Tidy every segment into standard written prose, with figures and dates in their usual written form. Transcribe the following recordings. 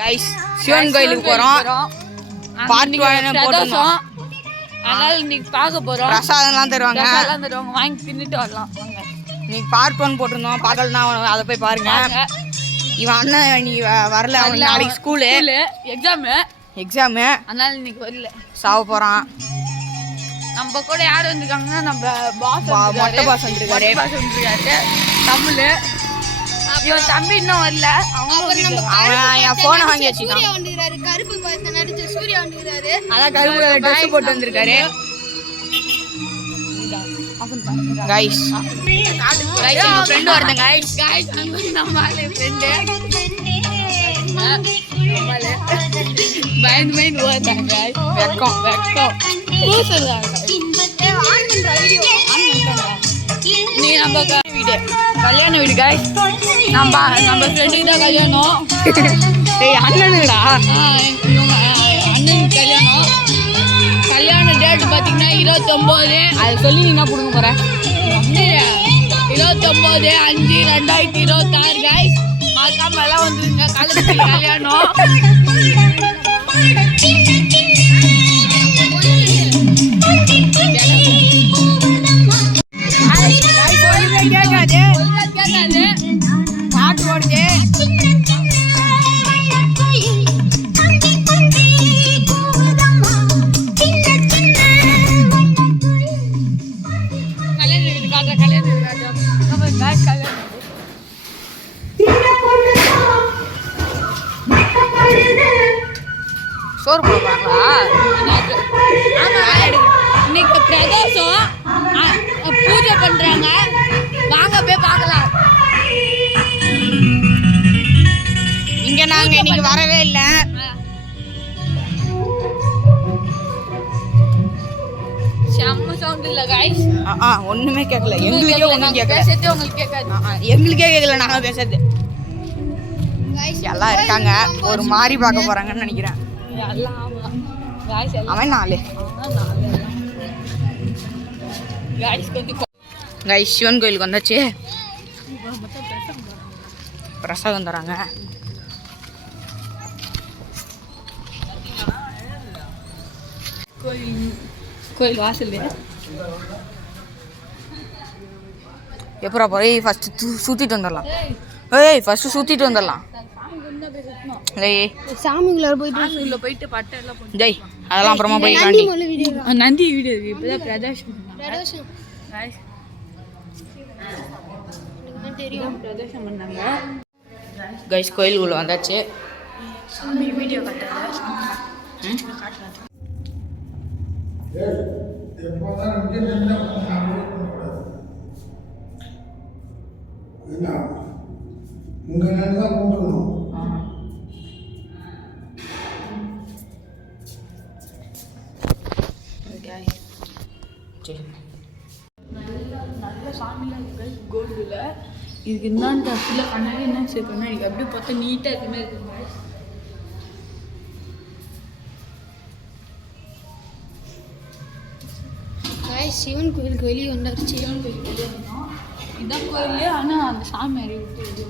Guys Sivan கோயிலுக்கு போறோம். Part 1 போறோம். அதனால இன்னைக்கு பார்க்க போறோம். பிரசாதம்லாம் தருவாங்க. வாங்கி தின்னுட்டு வரலாம். நீ பார்ட் 1 போட்டுறோம். பார்க்கலனா அத போய் பாருங்க. இவன் அண்ணன் நீ வரல, அவன் நாளைக்கு ஸ்கூல் எக்ஸாம் அதனால இன்னைக்கு வரல. சாவ போறான். நம்ம கூட யார் வந்திருக்காங்கன்னா நம்ம மொட்டை பாஸ் வந்திருக்காரு. தமிழ் இவன் தம்பி இன்னும் வரல. அவன் என் போனை வாங்கி வச்சுட்டான். கருப்பு நடிச்ச சூர்யா வந்துருக்காரு. அதான் கருப்பு ட்ரெஸ் போட்டு வந்திருக்காரு. गाइस நம்ம फ्रेंड வரங்க गाइस நம்ம फ्रेंड மைண்ட் ஓடுறாங்க गाइस வெக்கம் பூசறாங்க. ஆன் பண்ற வீடியோ நீ நம்ம வீடியோ கல்யாண வீடியோ गाइस நம்ம फ्रेंड தான் கல்யாணம். ஏய் அண்ணனுடா அண்ணன் கல்யாண டேட் பார்த்தீங்கன்னா 29. அதை சொல்லி நீ என்ன கொடுக்க போற? 29/5/2026 गाइस மறக்காம எல்லாம் வந்துருங்க. கல்யாணம் பாட்டு ஓடுது. சோறு போடுவாங்களா? இன்னைக்கு பிரதோஷம் பூஜை பண்றாங்க. வாங்க போய் பார்க்கலாம். இங்க நாங்க இன்னைக்கு வரவே இல்லை. செம்ம சவுண்ட் இல்ல गाइस. ஒண்ணுமே கேட்கல. எங்களுக்கே ஒண்ணும் கேட்கல. பேசிட்டு உங்களுக்கு கேட்காது. எங்களுக்கே கேட்கல நாங்க பேசுறது. எல்லாம் இருக்காங்க. ஒரு மாதிரி பார்க்க போறாங்கன்னு நினைக்கிறேன். அவன் 4 गाइस சிவன் கோயிலுக்கு வந்தாச்சு. பிரசாதம் தராங்க. கோயில் வாசல் எப்பரா போய் ஃபர்ஸ்ட் சுத்திட்டு வந்துடலாம். ஃபர்ஸ்ட் சுத்திட்டு வந்துடலாம். சாமிக்குள்ள போயிட்டு பட்டை எல்லாம் ஜெய் அதெல்லாம் அப்புறமா போய் நந்தி வீடியோ இப்பதான் பிரதோஷம் பண்ணாங்க. கைஸ் கோயிலுக்குள்ள வந்தாச்சு. சாமி வீடியோ நல்ல சாமிலாம் இருக்கு கோல்டுல. இதுக்கு என்னன்னு ஃபுல்லாக கண்ணாடி என்ன சேர்க்கணும். எனக்கு அப்படியே பார்த்தா நீட்டாக இருக்குமே இருக்குங்க. சிவன் கோயிலுக்கு வெளியே வந்தாச்சு. சிவன் கோயிலுக்கு வெளியே வந்தோம். இதான் கோயிலே. ஆனால் அந்த சாமி அறி விட்டு வெளியே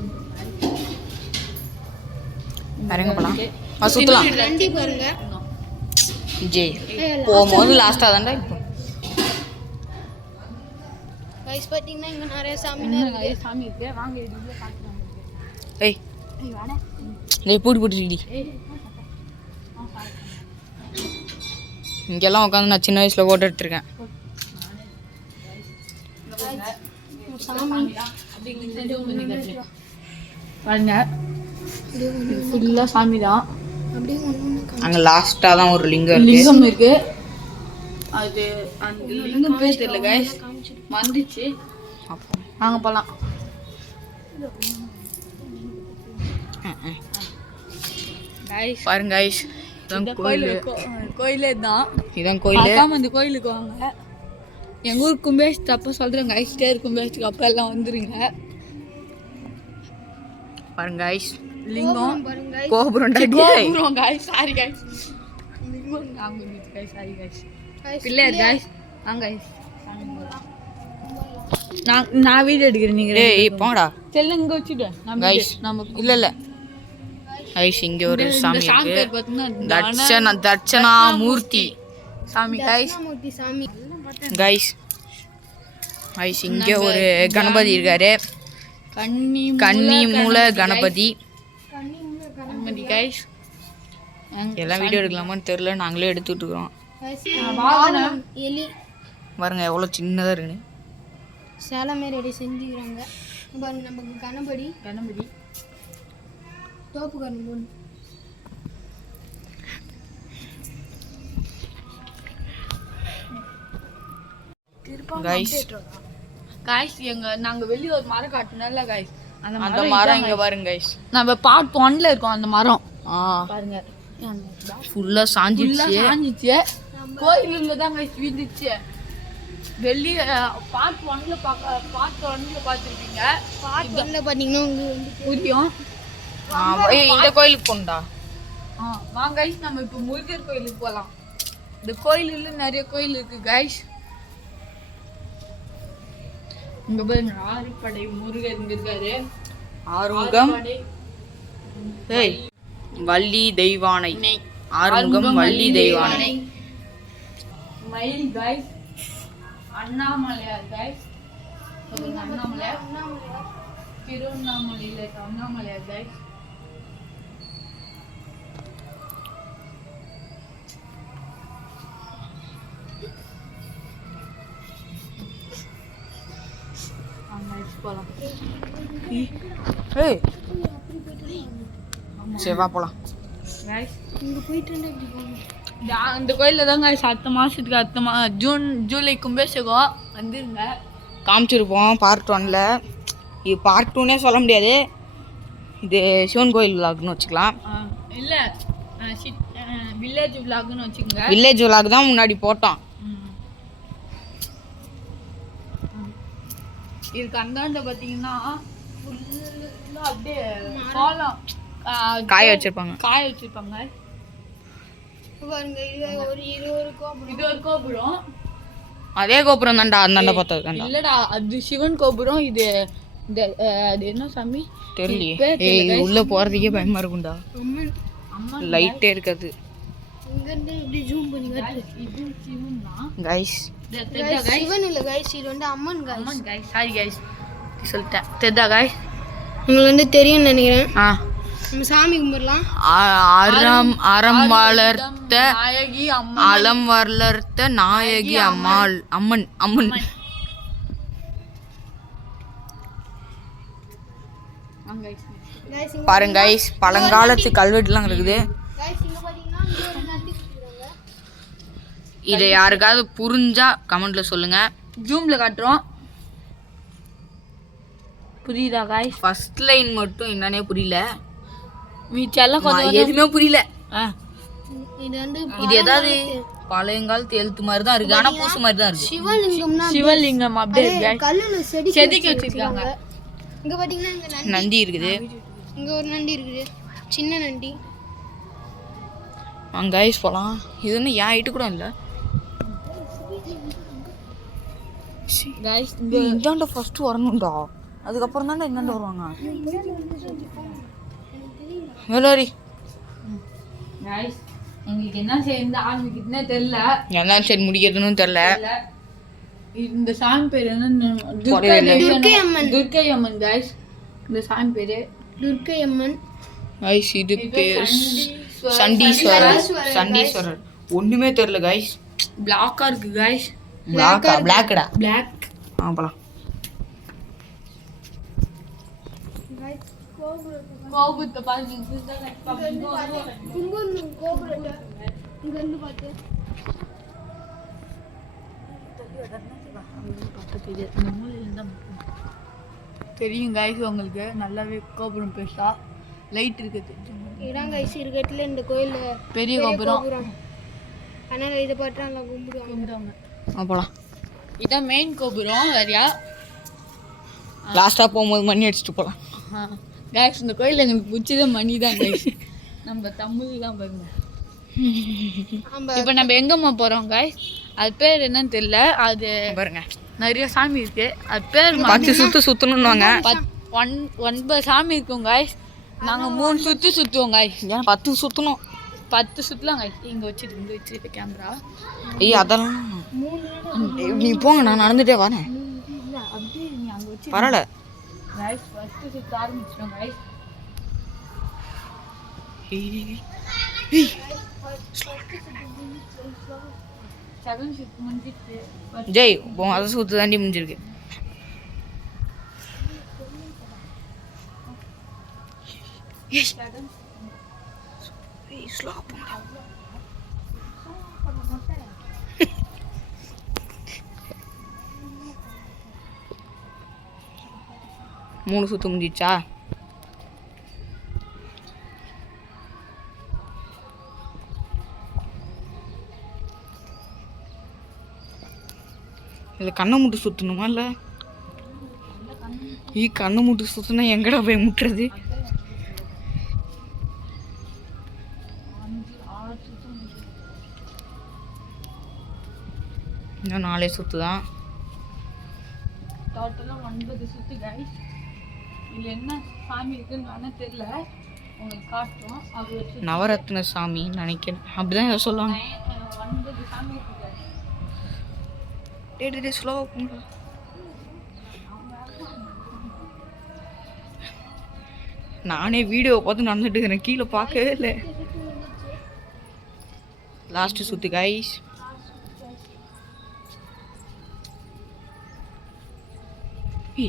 இறங்க போகலாம். சுற்றலாம் வண்டி பாருங்க. ஜெய் போகும்போது லாஸ்ட்டாக தான்டா இப்போ गाइस பாத்தீங்கன்னா இங்க நிறைய சாமி இருக்கு. வாங்க இதுல பாக்கலாம். ஏய் வாடா. நீ போடிடி. இங்கெல்லாம் உட்காந்து நான் சின்ன வயசுல போட்டோ எடுத்துருக்கேன். ஃபுல்லா சாமி தான். அங்க லாஸ்டா தான் ஒரு லிங்கம் இருக்கு. அது அந்த லிங்கம் பேர் தெரியல गाइस. வந்துச்சு வாங்க போலாம். गाइस பாருங்க गाइस இதான் கோயிலே தான். இதான் கோயில். அக்காம அந்த கோயிலுக்கு வாங்க. எங்க ஊர் கும்பேஷ் தப்ப சொல்றேன் गाइस. தேர் கும்பேஷ்க்கு அப்ப எல்லாம் வந்துருங்க. பாருங்க गाइस லிங்கம் கோபுரம் गाइस. சாரி गाइस லிங்கம் நாங்க guys. Sorry guys Pillaiyar guys. வாங்க गाइस நான் வீடியோ எடுக்கிறேன். நீங்க போங்கடா செல்லுங்க வச்சுட்டு நம்ம இல்ல கைஸ் இங்க ஒரு சாமி இருக்கு. தட்சணா மூர்த்தி சாமி கைஸ். கைஸ் இங்க ஒரு கணபதி இருக்காரு. கன்னி மூல கணபதி கைஸ். எல்லாம் வீடியோ எடுக்கலாமான்னு தெரியல, நாங்களே எடுத்துட்டு இருக்கோம். பாருங்க எவ்வளோ சின்னதாக இருக்குன்னு. சேலமே ரெடி செஞ்சுக்கிறாங்க பாருங்க. நமக்கு கணபதி தோப்பு கணபதி. கைஸ் நாங்க வெளிய ஒரு மரம் காட்டுனோம்ல கைஸ், அந்த மரம் இங்க பாருங்க கைஸ். நம்ம பார்ட் 1ல இருக்கோம். அந்த மரம் பாருங்க ஃபுல்லா சாஞ்சிச்சு. கோயிலுல தான் கைஸ் விழுந்துச்சு. வெளிய பார்ட் 1ல பாத்துருப்பீங்க. பார்ட் 1ல பாத்தீங்கன்னா உங்களுக்கு புரியும். இந்த கோயிலுக்கு போண்டா. வாங்க கைஸ், நம்ம இப்போ முருகர் கோயிலுக்கு போலாம். இந்த கோயிலுல நிறைய கோயில் இருக்கு கைஸ். இங்க பாருங்க ஆறுபடை முருகர் இங்க இருக்காரு. ஆறுமுகம் வள்ளி தெய்வானை. ஆறுமுகம் வள்ளி தெய்வானை. மயில் கைஸ். அண்ணாமலையார் கைஸ். அண்ணாமலையார் திருவண்ணாமலையில அண்ணாமலையார் கைஸ். செவ்வா போலாம். இந்த கோயில்ல தாங்க அடுத்த மாசத்துக்கு ஜூலை கும்பாபிஷேகம் வந்துருங்க. காமிச்சிருப்போம் பார்ட் 1ல. இது பார்ட் 2னே சொல்ல முடியாது, இது சிவன் கோயில் விளாக்னு வச்சுக்கலாம். இல்லை வில்லேஜ் விளாக்னு வச்சுக்கோங்க. வில்லேஜ் விளாக் தான் முன்னாடி போட்டோம். இதுக்கு அந்தாண்ட பார்த்தீங்கன்னா ஃபுல்லாக அப்படியே காய வச்சிருப்பாங்க. இது ஒரு கோபுரம். அதே கோபுரம் தான்டா அந்தாண்ட பார்த்தது. இல்லடா அது சிவன் கோபுரம். இது அது என்ன சாமி தெரியலையே. உள்ள போறதுக்கே பயமா இருக்கும்டா. லைட்டே இருக்காது. கைஸ் சிவன் இல்ல கைஸ், இது வந்து அம்மன் கைஸ். சாரி கைஸ் சொல்லிட்டேன். தெரியுதா கைஸ்? உங்களுக்கு வந்து தெரியும்னு நினைக்கிறேன். நம்ம சாமி கும்பிடலாம். அறம் வளர்த்த நாயகி அம்மன். பாருங்க கைஸ், பழங்காலத்து கல்வெட்டுலாம் இருக்குது. இதை யாருக்காவது புரிஞ்சா கமெண்ட்ல சொல்லுங்க. ஜூம்ல காட்டுறோம். புரியுதா கைஸ்? ஃபர்ஸ்ட் லைன் மட்டும் என்னன்னே புரியல. மீச்செல்லாம் கொஞ்சம் எதுவுமே புரியல. இது ஏதாவது பழையங்காலத்து எழுத்து மாதிரி தான் இருக்கு, ஆனா பூசு மாதிரி தான் இருக்கு. சிவலிங்கம் அப்படியே செதுக்கி வச்சிருக்காங்க. இங்க பாத்தீங்கன்னா இங்க நந்தி இருக்குது. இங்க ஒரு நந்தி இருக்குது, சின்ன நந்தி. வாங்க கைஸ் போலாம். இது என்ன ஏன் ஹைட் கூட இல்ல கைஸ். இந்தாண்ட ஃபர்ஸ்ட் வரணும்டா, அதுக்கப்புறம் தானே இந்தாண்ட வருவாங்க. வேலரி கைஸ், உங்களுக்கு என்ன செய்யறது ஆரம்பிக்குதுன்னே தெரியல, என்ன சரி முடிக்கிறதுன்னு தெரியல. இந்த சாமி பேர் என்ன? துர்க்கை அம்மன் கைஸ். இந்த சாமி பேரு துர்க்கை அம்மன் கைஸ். இது பேர் சண்டீஸ்வரர். ஒண்ணுமே தெரியல கைஸ். பிளாக்கா இருக்கு கைஸ். பிளாக்டா பிளாக். போலாம். கோபுரத்தை பாருங்க. தெரியும் கைஸ் உங்களுக்கு நல்லாவே. கோபுரம் பெருசா லைட் இருக்குது. இதான் கைஸ் இருக்கட்டுல இந்த கோயில்ல பெரிய கோபுரம். அதனால இதை பார்த்து நல்லா கும்பிடுவாங்க. போலாம். இதான் மெயின் கோபுரம். வேறையா லாஸ்டா போகும்போது மணி அடிச்சுட்டு போலாம். கைஸ் இந்த கோயில் எங்களுக்கு பிடிச்சதே மணி தான் கைஸ். நம்ம தமிழ் தான் பாருங்க. இப்போ நம்ம எங்கம்மா போறோம் கைஸ், அது பேர் என்னன்னு தெரியல. அது பாருங்க நிறைய சாமி இருக்கு. அது பேர் சுத்தணும்னுவாங்க. 9 சாமி இருக்கும் கைஸ். நாங்கள் 3 சுற்று சுற்றுவோம் காய். ஏன் 10 சுற்றணும்? 10 சுற்றலாம் காய். இங்கே வச்சுட்டு கேமரா. ஐய் அதெல்லாம் நீ போங்க, நான் நடந்துகிட்டே வரேன். அப்படியே நீ அங்கே வச்சு பரவாயில்ல காய்ஸ். ஃபஸ்ட்டு சுற்ற ஆரம்பிச்சிட்டோம் காய்ஸ். ஜெய் அதை சுற்று தாண்டி முடிஞ்சிருக்கு. மூணு சுற்று முடிஞ்சிச்சா? இதில் கண்ணை முட்டு சுற்றணுமா? இல்லை கண்ணை முட்டு சுற்றினா எங்கடா போய் முட்டுறது? இன்னும் 4 சுற்று தான். டோட்டலாக 9 சுற்று கைஸ். இதில் என்ன சாமி இருக்குன்னு வேணால் தெரியல, உங்களுக்கு காட்டுறோம். அது நவரத்ன சாமின்னு நினைக்கிறேன், அப்படிதான் சொல்லுவாங்க. 9 சாமி இருக்கு. ஸ்லோ நானே வீடியோ பார்த்து நடந்துட்டு இருக்கிறேன், கீழே பார்க்கவே இல்லை. லாஸ்ட் சுத்து கைஸ்.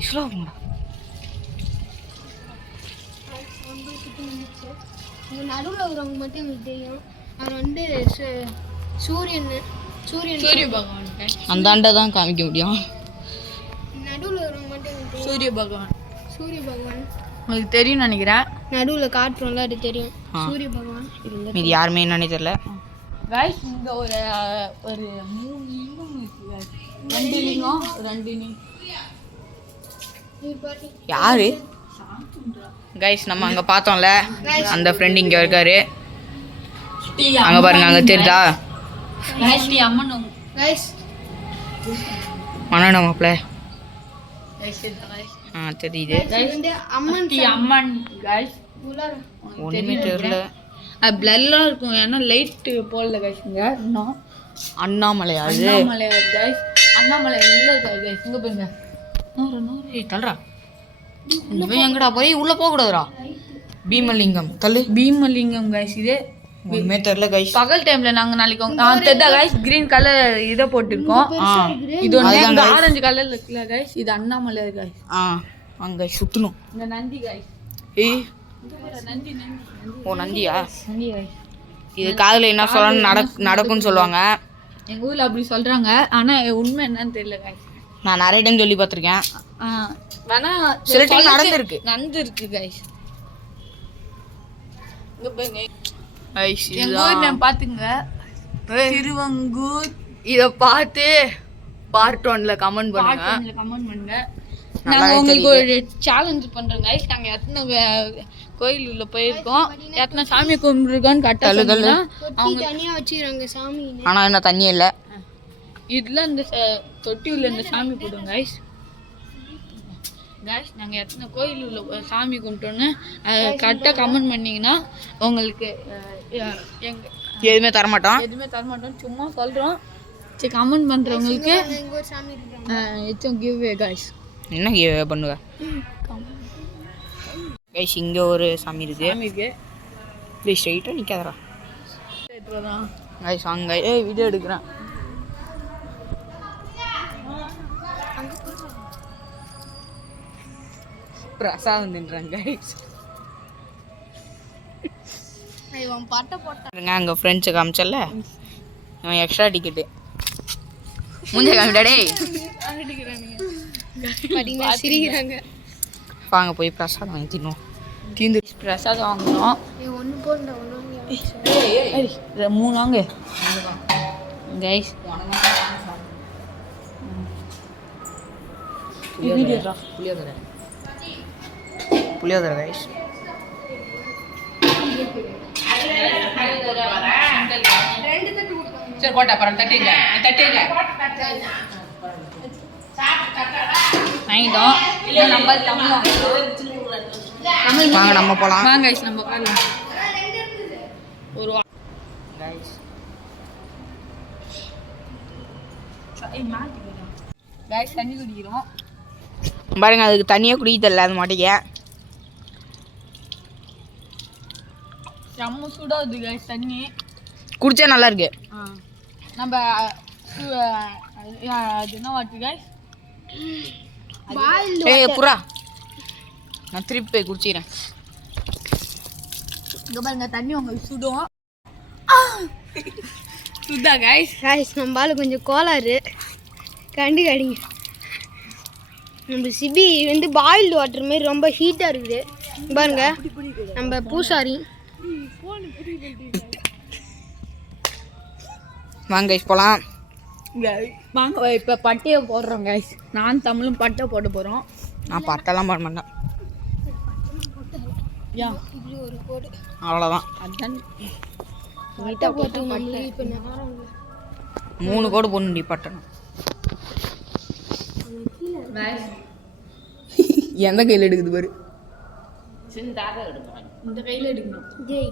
ஸ்லோ நடுவில் இருக்கிறவங்க மட்டும் எங்களுக்கு தெரியும். அவர் வந்து சூரிய பகவான் அந்த ஆண்டை தான் காமிக்க முடியும். நடுவில் இருக்கிறவங்க மட்டும் எங்களுக்கு சூரிய பகவான் உங்களுக்கு தெரியும் நினைக்கிறேன். நடுவில் காட்டுறோம்ல, அது தெரியும். சூரிய பகவான் இது யாருமே என்னன்னு தெரியல கைஸ். இங்க ஒரு 3 லிங்கம் இருக்கு கைஸ். 2 லிங்கம் 2 யாரு கைஸ்? நம்ம அங்க பார்த்தோம்ல, அந்த ஃப்ரெண்ட் இங்க இருக்காரு. அங்க பாருங்க, அங்க தெரியுதா மன்னன் மாப்பிள்ள? தெரியுது. அம்மன் கைஸ் ஒண்ணுமே தெரியல. அது பிளர்லாம் இருக்கும், ஏன்னா லைட் போடல கைஸ். இங்க இன்னும் அண்ணாமலையா? கைஸ் அண்ணாமலை உள்ள இருக்காரு கைஸ். இங்க போயிருங்க. தல்றா இவன் எங்கடா போய் உள்ள போக கூடாதுடா. பீமலிங்கம் தள்ளு. பீமலிங்கம் கைஸ். இது ஒண்ணுமே தெரியல கைஸ். பகல் டைம்ல நாங்க நாளைக்கு தெரியுதா கைஸ், கிரீன் கலர் இதை போட்டிருக்கோம். இது ஒன்று ஆரஞ்சு கலர்ல இருக்குல்ல கைஸ், இது அண்ணாமலை கைஸ். அங்க சுத்தணும். இந்த நந்தி கைஸ். நந்தி ஓ நந்தியா? நந்தி கைஸ். இது காதுல என்ன சொல்லணும் நடக்கும்னு சொல்லுவாங்க எங்க ஊர்ல, அப்படி சொல்றாங்க. ஆனா உண்மை என்னன்னு தெரியல கைஸ். நான் நிறைய டைம் சொல்லி பார்த்துருக்கேன். வேணா சில டைம் நடந்துருக்கு. நந்திருக்கு கைஸ். எங்க ஊர் பாத்துங்க, திருவங்கூர். இதை பார்த்து பார்ட் 1ல கமெண்ட் பண்ணுங்க. நாங்க உங்களுக்கு ஒரு சேலஞ்ச் பண்றோம் கைஸ். நாங்க எத்தனை கோயில் உள்ள போயிருக்கோம், எத்தனை சாமி கும்பிட்டுருக்கோன்னு கட்டாலுங்க. அவங்க தனியா வச்சுக்கிறாங்க சாமி. ஆனா என்ன தண்ணி இல்லை. இதுல இந்த தொட்டி உள்ள இந்த சாமி போடுவோம் கைஸ். கைஸ் நாங்கள் எத்தனை கோயில் உள்ள சாமி கும்பிட்டோன்னு கரெக்டாக கமெண்ட் பண்ணிங்கன்னா உங்களுக்கு எதுவுமே தரமாட்டோம். சும்மா சொல்கிறோம். சரி, கமெண்ட் பண்ணுறவங்களுக்கு எச்சும் கிவ்வே கைஸ். என்ன கிவ்வே பண்ணுவ கைஸ்? இங்கே ஒரு சாமி இருக்கு. இப்படி ஸ்ட்ரைட்டாக நிற்காதரா கைஸ். அங்கே வீடியோ எடுக்கிறேன். பிரசாதம் தின்றாங்க அங்கே ஃப்ரெண்ட்ஸு காமிச்சல, அவன் எக்ஸ்ட்ரா டிக்கெட்டு முந்தைய காமிட்டாடே. வாங்க போய் பிரசாதம் வாங்கி தின்னுவோம். தீந்து பிரசாதம் வாங்கணும். 3 வாங்க கைஸ். புளியோதரை கைஸ். சரி போட்டா பரம் தட்டிங்க வாங்கிட்டோம். நம்ம தம்பி வாங்க நம்ம போலாம். வாங்க கைஸ் நம்ம போலாம். ஒரு கைஸ் தண்ணி குடிக்கிறோம். பாருங்க அதுக்கு தண்ணியே குடிக்க தெரியல அது மாட்டேங்க. செம்ம சூடா இருக்கு கைஸ் தண்ணி. குடிச்சா நல்லா இருக்கு. நம்ம அது என்ன வாட்டர் கைஸ்? ஏய் புறா நான் திருப்பி போய் குடிச்சிக்கிறேன். இங்க பாருங்க தண்ணி உங்களுக்கு சுடும். சுதா கைஸ். காய்ஸ் நம்ம ஆளு கொஞ்சம் கோளாறு கண்டிங்க. நம்ம சிபி வந்து பாயில்டு வாட்டர் மாதிரி ரொம்ப ஹீட்டாக இருக்குது. பாருங்க நம்ம பூசாரி. வாங்க கைஸ் போலாம். வாங்க இப்போ பட்டையை போடுறோம் கைஸ். நான் தமிழும் பட்டை போட போகிறோம். நான் பட்டெல்லாம் போட மாட்டேன். இப்படி ஒரு கோடு அவ்வளோதான். அதுதான் பட்டை போட்டு நம்மளுக்கு இப்போ 3 கோடு போடணும் பட்டணும். எந்த கையில் எடுக்குது பாரு. இந்த கையில் எடுக்கணும். ஜெய்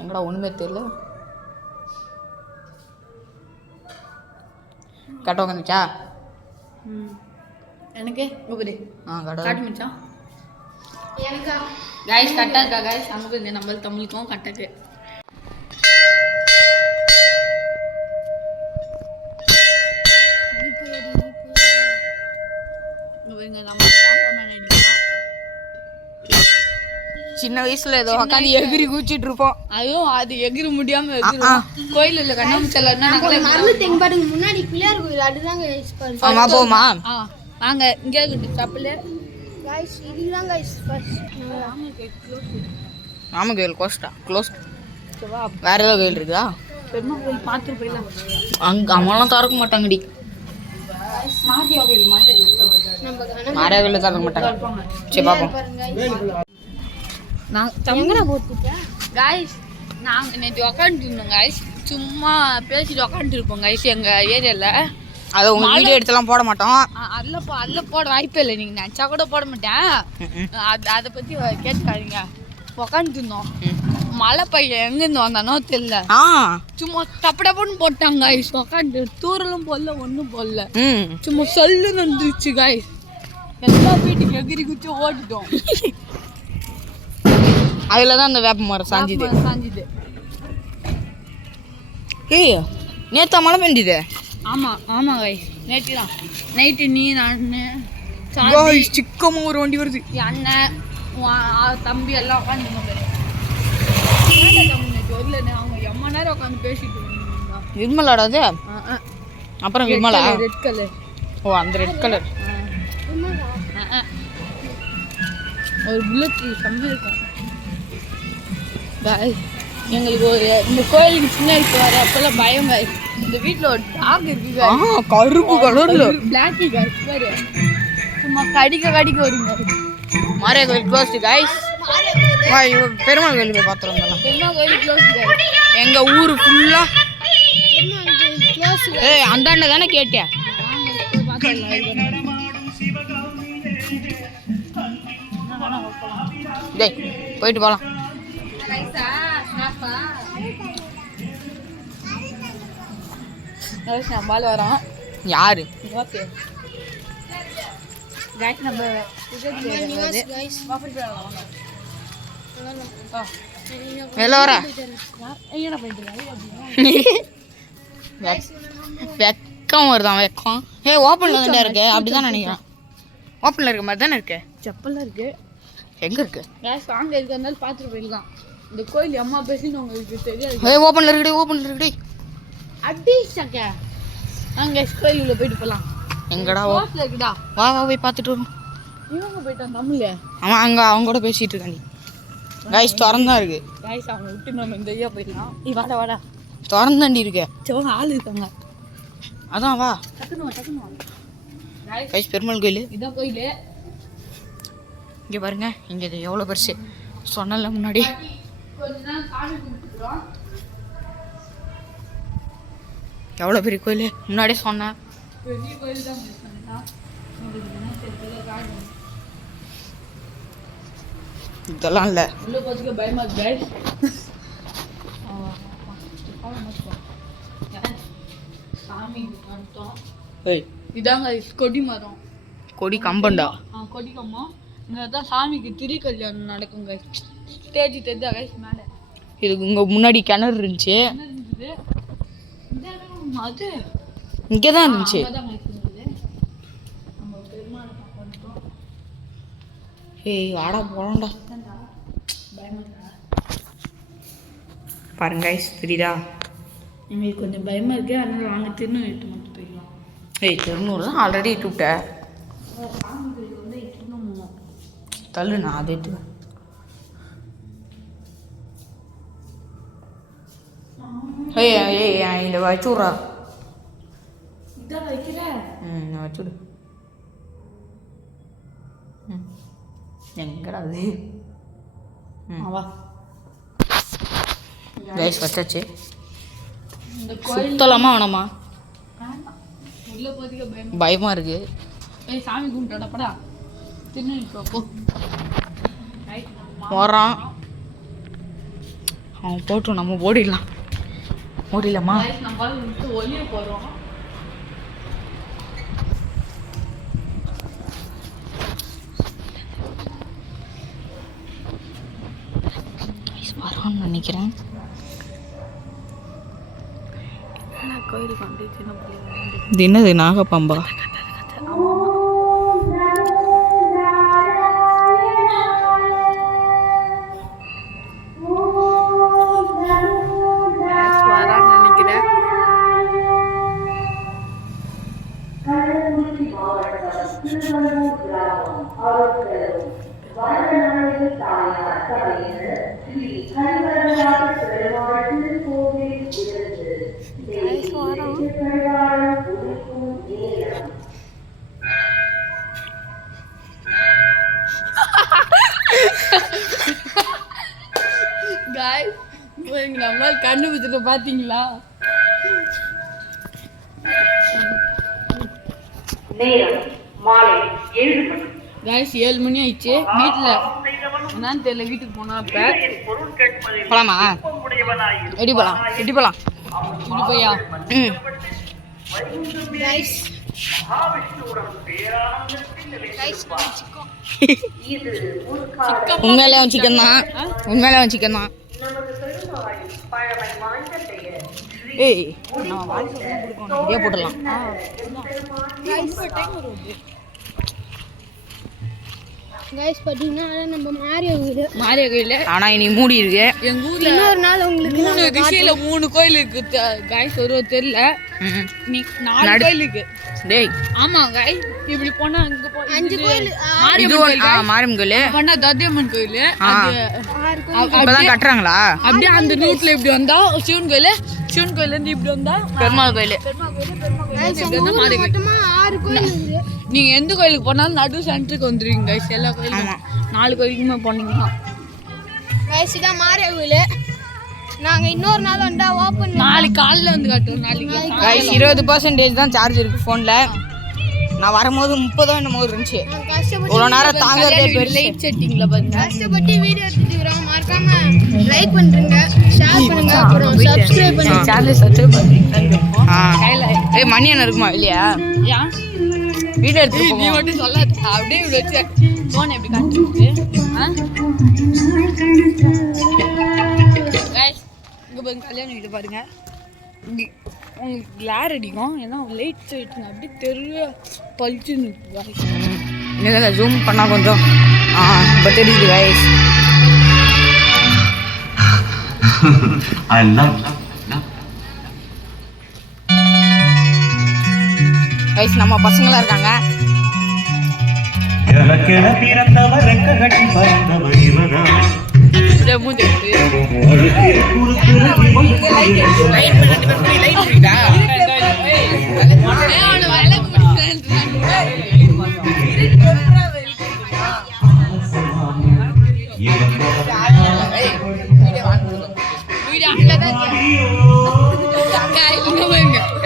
எங்கடா ஒன்றுமே தெரியல. கட்ட உட்காந்துச்சா? எனக்கு உபரி கடை காட்டு மிச்சான் எனக்கா கைஸ் கட்டா இருக்கா கைஸ்? அங்கே போய் நம்ம தமிழுக்கும் கட்டக்கு. நம்ம கேமராமேன் அடிக்கலாம். சின்ன வயசுல ஏதோ உட்காந்து எகிரி குச்சிட்டு இருப்போம். அதுவும் அது எகிர முடியாம எகிரும். கோயில் இல்ல கண்ணாமூச்சல்னா மருந்து தெம்பாடுங்க முன்னாடி பிள்ளையார் கோயில் அதுதாங்க ஆமா போமா. வாங்க இங்க இருக்கு சப்பல் गाइस இதுதான் गाइस ஃபர்ஸ்ட் ராமகோயில் க்ளோஸ்ட். வேற ஏதோ கோயில் இருக்குதா? பெருமாள் கோயில் பார்த்து போயிடலாம். அங்கே அம்மாலாம் திறக்க மாட்டாங்கடி. மாரியா கோயில் நம்ம மாரியாவில் திறக்க மாட்டாங்க. சரி பார்ப்போம். நான் எங்கடா போட்டுட்டேன் கைஸ்? நாங்கள் நேற்று உக்காந்துருந்தோம் கைஸ். சும்மா பேசிட்டு உக்காந்துருப்போம் கைஸ் எங்கள் ஏரியாவில். அதை உங்கள் வீடியோ எடுத்துலாம் போட மாட்டோம். அதில் போட வாய்ப்பே இல்லை. நீங்கள் நினச்சா கூட போட மாட்டேன். அதை பற்றி கேட்காதீங்க. உக்காந்துருந்தோம். மழை பையன் எங்கேருந்து வந்தானோ தெரியல. சும்மா டப்பு டப்புன்னு போட்டாங்க கைஸ். உக்காந்து தூரலும் போடல ஒன்றும் போடல. சும்மா சொல்லுன்னு வந்துருச்சு கைஸ். எல்லா வீட்டுக்கு எகிரி குச்சி ஓடிட்டோம். அதில் தான் அந்த வேப்ப மரம் சாஞ்சுது. ஏய் நேற்றா மழை பெஞ்சுது. ஆமாம் கைஸ் நேற்று தான். நைட்டு நீ நான் சிக்கமாக ஒரு வண்டி வருது. அண்ணன் தம்பி எல்லாம் உட்காந்து வரல. அவங்க எம்மா நேரம் உட்காந்து பேசிட்டு விமலாடா அது? அப்புறம் விமலா ரெட் கலர். ஓ அந்த ரெட் கலர் ஒரு புல்லட் செம்ம இருக்கும். எங்களுக்கு ஒரு இந்த கோயிலுக்கு சின்ன வயசு வர அப்பெல்லாம் பயம் கைஸ். இந்த வீட்டில் ஒரு டாக் இருக்கு கருப்பு கலர்ல பிளாக்கி கைஸ் பாரு. சும்மா கடிக்க வருங்க. மாரியா கோயில் க்ளோஸ்டு கைஸ். பெருமாள் கோயில் போய் பார்த்துட்டு வந்தோம். பெருமாள் கோயில் க்ளோஸ் கைஸ். எங்கள் ஊர் ஃபுல்லாக ஏய் அந்தாண்ட தானே கேட்டேன். டேய் போயிட்டு போகலாம். நம்மளால வரோம். யாரு ஓகே கைஸ் நம்ம வெளில வர வெக்கம் வருதான் வெக்கம். ஓப்பன்ல தானே இருக்கு. அப்படிதான் நினைக்கிறேன். ஓப்பன்ல இருக்க மாதிரி தானே இருக்கு. செப்பல்லாம் இருக்கு. எங்க இருக்கு? கேஸ் வாங்க இருக்கிறதுனால பார்த்துட்டு போயிடலாம். இந்த கோயில் அம்மா பேசின்னு உங்களுக்கு தெரியாது. ஓப்பன்ல இருக்குடி. அடி சக்க நாங்க கோயில் உள்ள போயிட்டு போலாம். எங்கடா இருக்குடா. வா போய் பார்த்துட்டு வரும். இவங்க போயிட்டான் தமிழ்ல. அவன் அங்க அவங்க கூட பேசிட்டு இருக்காண்டி. கைஸ் திறந்தா இருக்கு. கைஸ் அவங்க விட்டு நம்ம இந்த ஐயா போயிடலாம். நீ வாடா திறந்தாண்டி இருக்கு. சிவங்க ஆள் இருக்காங்க. அதான் வா டக்குனு வா. கைஸ் பெருமாள் கோயில் இதான் கோயில். இங்க பாருங்க இங்க இது எவ்வளவு பெருசு சொன்னல முன்னாடி. கொஞ்ச நேரம் காணி கும்பிட்டுறோம். எவ்வளோ பெரிய கோயில் முன்னாடியே சொன்னேன். பெரிய கோயில் தான் சொன்னா. இதெல்லாம் இல்லை. உள்ள போறதுக்கு பயமா இருக்கு guys. சாமி வந்துட்டோம். ஏய் இதாங்க கொடி மரம். கொடி கம்பண்டா. கொடி கம்பம். இங்கே தான் சாமிக்கு திருக்கல்யாணம் நடக்குங்க. ஸ்டேஜ் தெரிஞ்சா கைஸ் மேலே. இதுக்கு இங்கே முன்னாடி கிணறு இருந்துச்சு. அது இங்கே தான் இருந்துச்சு. ஏய் வாடா போகலாம்டா. பாருங்க கைஸ் தெரியுதா? எங்களுக்கு கொஞ்சம் பயமா இருக்கு. அதனால வாங்க திருநூறு மட்டும் போயிடலாம். ஏய் திருநூறு தான் ஆல்ரெடி இட்டுவிட்டேன். தள்ளு நான் அதை இட்டு. ஏய் ஏய் இந்த வச்சுட்றா. இதான் வைக்கிறேன். நான் வச்சுடு. எங்கடா அது? வா கைஸ் வச்சாச்சு. சுத்தலாமா வேணாமா? உள்ள போறதுக்கு பயமா இருக்கு. ஏய் சாமி கும்பிட்டடப்படா. திருநூறு போ. போகிறான் அவன் போட்டும் நம்ம ஓடிடலாம். ஓடிடலாமா? நம்ம ஒளிய போகிறோம். வரான்னு நினைக்கிறேன். கோயிலுக்கு வந்து சின்ன பிள்ளைங்க இது என்னது நாகப்பாம்பா? guys நம்மளால கண்டுபிடிச்சிட்டு பாத்தீங்களா? guys 7 மணி ஆயிடுச்சு. வீட்டுல என்னன்னு தெரியல. வீட்டுக்கு போனா போலாமா? எப்படி போலாம்? எப்படி போலாம்? இப்படி போயா? உண்மையிலே அவன் சிக்கன் தான். உண்மையிலே அவன் சிக்கன் தான். ஏய் நான் வாங்கி போட்டுடலாம். கைஸ் பார்த்தீங்கன்னா நம்ம மாரியா வீடு. மாரியா கோயில். ஆனால் இனி மூடி இருக்கு. எங்க ஊர்ல இன்னொரு நாள் உங்களுக்கு 3 திசையில 3 கோயில் இருக்கு கைஸ். ஒரு தெரியல. நீ 4 கோயில் இருக்கு. டேய் ஆமா கைஸ். இப்படி போனா அங்க போய் 5 கோயில். மாரியம் கோயில். பண்ணா தத்தியம்மன் கோயில். அது 6 கோயில். இப்பதான் கட்டுறாங்களா? அப்படியே அந்த ரூட்ல இப்படி வந்தா சிவன் கோயில். சிவன் கோயில்ல இருந்து இப்படி வந்தா பெருமாள் கோயில். மொத்தமா 6 கோயில் இருக்குது. நீங்க எந்த கோயிலுக்கு போனாலும் நடு சென்டருக்கு வந்துருவீங்க கைஸ். எல்லா கோயிலுக்கும் 4 கோயிலுக்குமே போனீங்கன்னா கைஸ் இதான் மாரியா கோயில். நாங்க இன்னொரு நாள் வந்தா ஓபன் நாளைக்கு காலைல வந்து காட்டுவோம். நாளைக்கு கைஸ் 20% தான் சார்ஜ் இருக்கு ஃபோன்ல. நான் வரும்போது 30 என்னமோ இருந்துச்சு. இவ்வளோ நேரம் தாங்கறதே பெரிய லைட் செட்டிங்ல பாருங்க. கஷ்டப்பட்டு வீடியோ எடுத்துட்டு இருக்கோம். மறக்காம லைக் பண்ணுங்க, ஷேர் பண்ணுங்க, அப்புறம் சப்ஸ்கிரைப் பண்ணுங்க. சேனலை சப்ஸ்கிரைப் பண்ணுங்க. ஏய் மணி என்ன இருக்குமா இல்லையா? ஏன் வீடியோ எடுத்து நீ மட்டும் சொல்லாத. அப்படியே இப்படி வச்சு ஃபோன் எப்படி காட்டுறது? கைஸ் இங்க பாருங்க கல்யாண வீடு பாருங்க. உங்களுக்கு கிளார் அடிக்கும். ஏன்னா லைட் செட்டிங் அப்படியே தெரிய பளிச்சுன்னு நீங்கள் ஜூம் பண்ணால் கொஞ்சம் இப்போ தெரியுது கைஸ். கைஸ் நம்ம பசங்களாம் இருக்காங்க.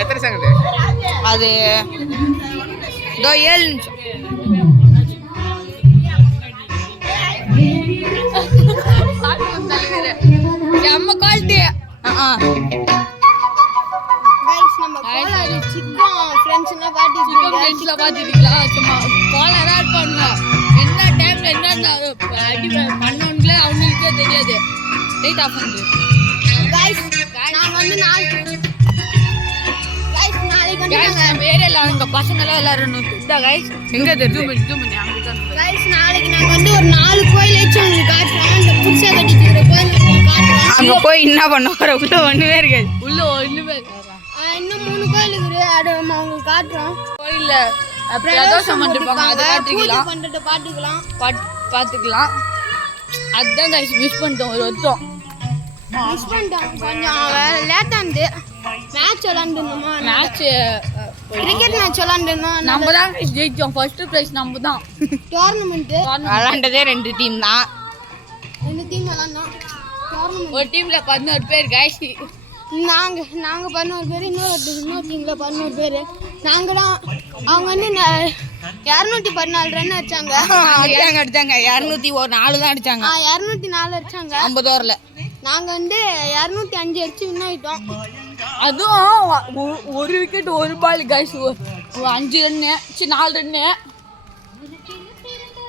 எத்தனை செகண்ட் அது? இதோ 7 நிமிஷம். கைஸ் நம்ம கோலாறு சிக்கன் ஃப்ரெண்ட்ஸ்லாம் ஃப்ரெண்ட்ஸ்ல பாத்துட்டீங்களா சும்மா கோலரா இருப்பாங்க என்ன டைம்ல என்ன அடி பண்ணவங்களே அவங்களுக்கே தெரியாது லைட் ஆஃப் பண்ணு கைஸ் நான் வந்து நாளைக்கு गाइस வேற எல்லாம் எங்க பசங்க எல்லாம் எல்லாரும் இந்த गाइस எங்க தெரியுது கைஸ் நாளைக்கு நாங்க வந்து ஒரு 4 கோயில் ஏச்சு உங்களுக்கு காட்டுறோம் இந்த புதுசா கட்டிக்கிற கோயில் உங்களுக்கு காட்டுறோம் அங்க போய் என்ன பண்ண போற உள்ள ஒண்ணுமே இருக்காது உள்ள ஒண்ணுமே இருக்காது இன்னும் 3 கோயில் இருக்கு அது உங்களுக்கு காட்டுறோம் கோயில்ல பிரதோஷம் பண்ணிருப்பாங்க அத காட்டிக்கலாம் பண்றத பாத்துக்கலாம் பாத்துக்கலாம் அதான் गाइस மிஸ் பண்ணிட்டோம் ஒரு வருஷம் மிஸ் பண்ணிட்டோம் கொஞ்சம் லேட்டா இருந்து மேட்ச் விளையாண்டுனோமா மேட்ச் கிரிக்கெட் மேட்ச் விளையாண்டுனோம் நம்ம தான் ஜெயிச்சோம் ஃபர்ஸ்ட் பிரைஸ் நம்ம தான் டோர்னமெண்ட் விளையாண்டதே 2 டீம் தான் ரெண்டு டீம் விளையாண்டோம் டோர்னமெண்ட் ஒரு டீம்ல 11 பேர் गाइस நாங்க 11 பேர் இன்னொரு டீம்ல 11 பேர் நாங்க தான் அவங்க வந்து 214 ரன் அடிச்சாங்க அடிச்சாங்க 204 தான் அடிச்சாங்க 204 அடிச்சாங்க 50 ஓவர்ல நாங்க வந்து 205 அடிச்சு வின் ஆயிட்டோம் அதுவும் ஒரு விக்கெட் ஒரு பால் गाइस 5 ரன் 4 ரன்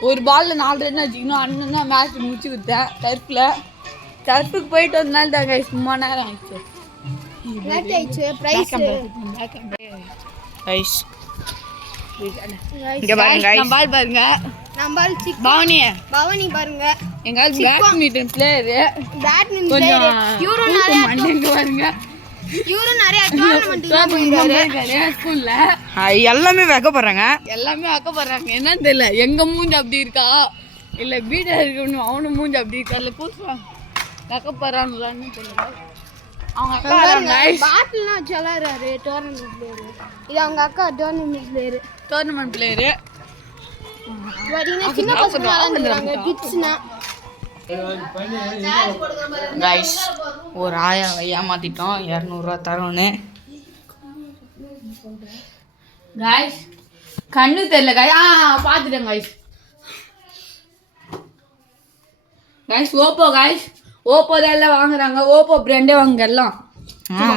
ஒரு பால்ல 4 ரன் அடிக்கணும் அண்ணன் தான் மேட்ச் முடிச்சு கொடுத்தேன் டர்ஃபுக்கு போயிட்டு வந்தனால தான் गाइस சும்மா நேரம் ஆயிடுச்சு லேட் ஆயிடுச்சு பிரைஸ் கைஸ் இங்க பாருங்க गाइस நம்ம பால் பாருங்க நம்ம சிக் பவானி பாருங்க எங்க பேட்மிண்டன் பிளேயர் பேட்மிண்டன் கொஞ்சம் பிளேயர் இவரு நிறைய டோர்னமென்ட்லாம் போயிருக்காரு ஸ்கூல்ல எல்லாமே வைக்கப்படுறாங்க எல்லாமே ஆக்கப்படுறாங்க என்னன்னு தெரியல எங்க மூஞ்சி அப்படி இருக்கா இல்ல வீடா இருக்கணும் அவனு மூஞ்சி அப்படி இருக்கா இல்ல புதுசா வைக்கப்படுறான்னு தெரியல அவங்க அக்கா பாட்டில்லாம் வச்சு விளையாடுறாரு டோர்னமெண்ட் பிளேயர் இது அவங்க அக்கா டோர்னமெண்ட் பிளேயர் சின்ன பசங்க விளையாடுறாங்க கிட்ஸ்னா गाइस ஒரு ஆயா ஏமாத்திட்டோம் 200 ரூபாய் தரோன்னு गाइस கண்ணு தெரியல गाइस பாத்துட்டேன் गाइस ஓப்போ தான் எல்லாம் வாங்குறாங்க ஓப்போ பிராண்டே வாங்க எல்லாம்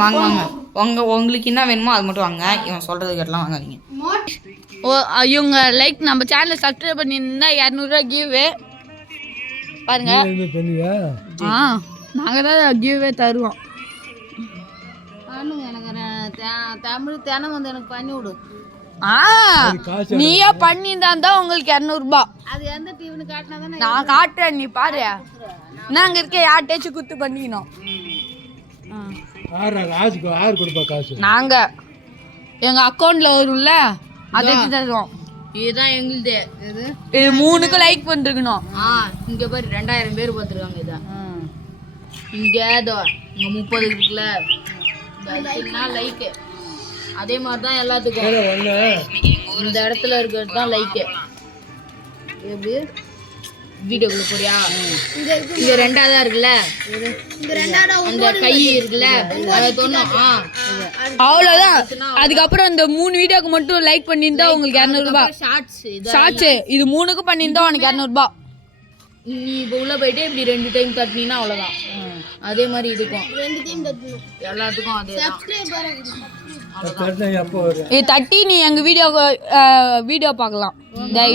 வாங்குவாங்க உங்களுக்கு என்ன வேணுமோ அது மட்டும் வாங்க இவன் சொல்றதுக்கு எல்லாம் வாங்காதீங்க இவங்க லைக் நம்ம சேனலை சப்ஸ்கிரைப் பண்ணியிருந்தா 200 ரூபாய் கிவ்வே பாருங்க நாங்கள் தான் கிவ்வே தருவோம் தமிழ் தினம் வந்து எனக்கு பண்ணி விடு நீயே பண்ணியிருந்தா உங்களுக்கு 200 ரூபாய் அது எந்த டிவின்னு காட்டினா தானே நான் காட்டுறேன் நீ பாரு நாங்க இருக்க யார்ட்டேச்சும் குத்து பண்ணிக்கணும் நாங்க எங்க அக்கௌண்ட்ல வரும்ல அதை தருவோம் இதுதான் எங்களுது இது 3க்கு லைக் பண்ணிருக்கணும் இங்க பாரு 2000 பேர் பார்த்துருக்காங்க இதை இங்க இங்க 30 இருக்குல்ல லைக் அதே மாதிரி தான் எல்லாத்துக்கும் இந்த இடத்துல இருக்கிறது தான் லைக் எப்படி வீடியோக்குள்ள போறியா இங்க ரெண்டாவதா இருக்குல்ல அந்த கை இருக்குல்ல அதை தொண்ணோம் அவ்வளவுதான் அதுக்கப்புறம் இந்த 3 வீடியோக்கு மட்டும் லைக் பண்ணியிருந்தா உங்களுக்கு 200 ரூபாய் ஷார்ட்ஸ் இது 3க்கு பண்ணியிருந்தா உனக்கு 200 ரூபாய் நீ இப்போ உள்ள போயிட்டு இப்படி 2 டைம் தட்டினீங்கன்னா அவ்வளோதான் அதே மாதிரி இதுக்கும் 2 டைம் தட்டணும் எல்லாத்துக்கும் அதே இது தட்டி நீ எங்க வீடியோ பார்க்கலாம்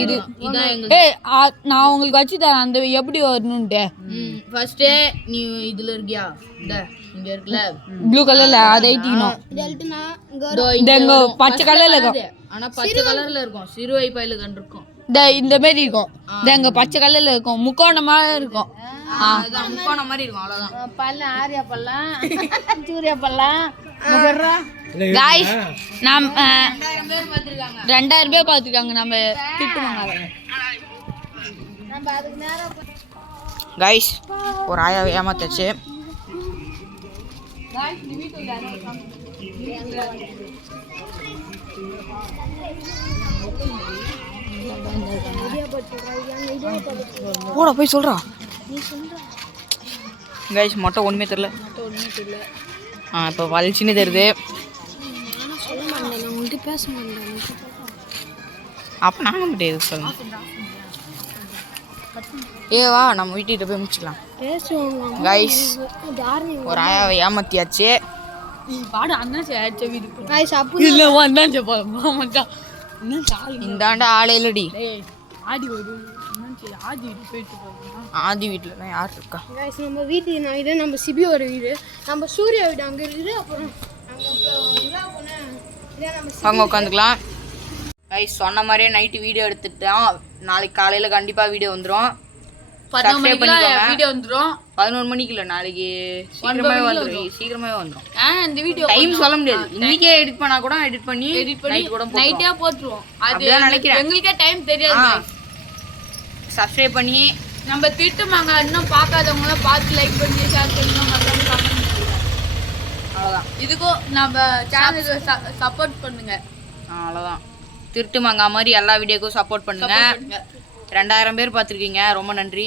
இது நான் உங்களுக்கு வச்சு தரேன் அந்த எப்படி வரணும்ட்டு ஃபர்ஸ்ட் நீ இதுல இருக்கியா இங்க இருக்குல்ல ப்ளூ கலர்ல அதை ஏத்திக்கணும் இங்க பச்சை கலர்ல இருக்கும் ஆனா பச்சை கலர்ல இருக்கும் சிறு வைப்பாயில கண்டிருக்கும் இந்த மாதிரி இருக்கும் இங்க பச்சை கலர்ல இருக்கும் முக்கோணமா இருக்கும் முக்கோணம் மாதிரி இருக்கும் அவ்வளவுதான் பல்ல ஆரியா பல்லாம் சூர்யா பல்லாம் गाइस நாம் 2000 பேர் பார்த்துருக்காங்க நம்ம திட்டுவாங்க गाइस ஒரு ஆயா ஏமாத்தாச்சு போடா போய் சொல்றா गाइस மொட்டை ஒண்ணுமே தெரியல இப்போ வலிச்சுன்னு தெரியுது அப்போ நாங்கள் மட்டும் எதுக்கு சொல்லணும் வா நம்ம வீட்டுக்கிட்ட போய் முடிச்சுக்கலாம் பேசுவோம் கைஸ் டார்லிங் ஒரு ஆயாவை ஏமாத்தியாச்சு பாடு அண்ணாச்சி ஆயிடுச்சு வீட்டுக்கு गाइस அப்போ இல்ல அண்ணாச்சி போலாம் மச்சான் இன்னும் சாலி இந்தாண்ட ஆளே இல்லடி டேய் ஆடி ஒரு அண்ணாச்சி ஆடி வீட்டு போயிட்டு போறோம் ஆதி வீட்டில் தான் யார் இருக்கா गाइस நம்ம வீட்டு நான் இது நம்ம சிபியோட வீடு நம்ம சூர்யா வீடு அங்க இருக்குது அப்புறம் அங்க உலா போன இதான் நம்ம அங்கே உட்காந்துக்கலாம் கைஸ் சொன்ன மாதிரியே நைட்டு வீடியோ எடுத்துட்டோம் நாளைக்கு காலையில் கண்டிப்பாக வீடியோ வந்துடும் 11 மணிக்கு வீடியோ வந்துரும் 11 மணிக்கு இல்லை நாளைக்கு சீக்கிரமாவே வந்துடும் இந்த வீடியோ டைம் சொல்ல முடியாது இன்னைக்கே எடிட் பண்ணா கூட எடிட் பண்ணி நைட் கூட நைட்டே போட்டுருவோம் அது அப்படிதான் நினைக்கிறேன் எங்களுக்கே டைம் தெரியாது சப்ஸ்கிரைப் பண்ணி நம்ம திட்டுமாங்க இன்னும் பார்க்காதவங்கள பார்த்து லைக் பண்ணி ஷேர் பண்ணி மறக்காம கமெண்ட் பண்ணுங்க அவ்வளோதான் இதுக்கும் நம்ம சேனலுக்கு சப்போர்ட் பண்ணுங்க அவ்வளோதான் திருட்டு மாங்கா மாதிரி எல்லா வீடியோக்கும் சப்போர்ட் பண்ணுங்க 2000 பேர் பார்த்துருக்கீங்க ரொம்ப நன்றி